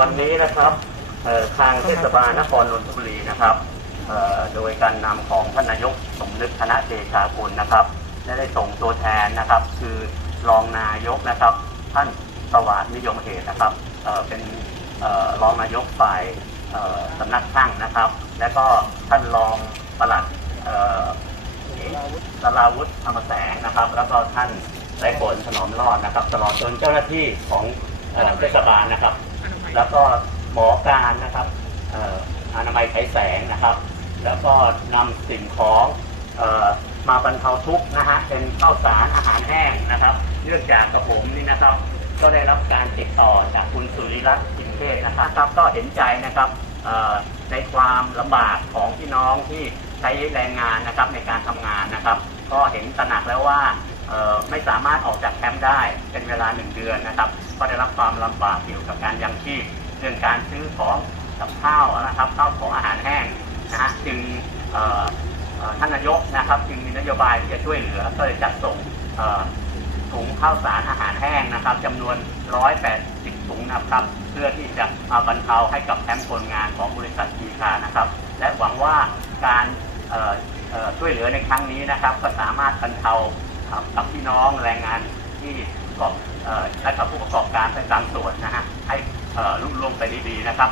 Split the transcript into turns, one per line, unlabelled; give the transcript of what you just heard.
วันนี้นะครับทางเทศบาลนครนนทบุรีนะครับโดยการนำของท่านนายกสมนึกธนเดชาคุณนะครับได้ได้ส่งตัวแทนนะครับ คือรองนายกนะครับ ท่านสวัสดิ์นิยมเหตุนะครับเป็นรองนายกฝ่ายสำนักช่างนะครับ และก็ท่านรองปลัดสราวุฒิธรรมแสงนะครับ แล้วก็ท่านไรผลถนอมรอดนะครับ ตลอดจนเจ้าหน้าที่ของเทศบาลนะครับ แล้วก็หมอการนะครับอนามัยไฉแสงนะครับ แล้วก็นำสิ่งของออมาบรรเทาทุกข์นะฮะเป็นข้าวสารอาหารแห้งนะครับ เนื่องจากกระผมนี่นะครับ ก็ได้รับการติดต่อจากคุณสุริรัตน์จิมเทศนะครับก็เห็นใจนะครับในความลำบากของพี่น้องที่ใช้แรงงานนะครับในการทำงานนะครับ ก็เห็นตระหนักแล้วว่า ไม่สามารถออกจากแคมป์ได้เป็นเวลาหนึ่งเดือนนะครับก็ได้รับความลำบากเกี่ยวกับการยังชีพเรื่องการซื้อของกับข้าวนะครับข้าวของอาหารแห้งนะฮะจึงท่านนายกนะครับจึงมีนโยบายที่จะช่วยเหลือก็เลยจัดส่งถุงข้าวสารอาหารแห้งนะครับจำนวน 180 ถุงนะครับ เพื่อที่จะมาบรรเทาให้กับแคมป์คนงานของบริษัททีคานะครับ และหวังว่าการช่วยเหลือในครั้งนี้นะครับ ก็สามารถบรรเทา กับพี่น้องแรงงานที่ประกอบและกับผู้ประกอบการต่างๆส่วนนะฮะให้รุ่งเร่วงไปดีๆนะครับ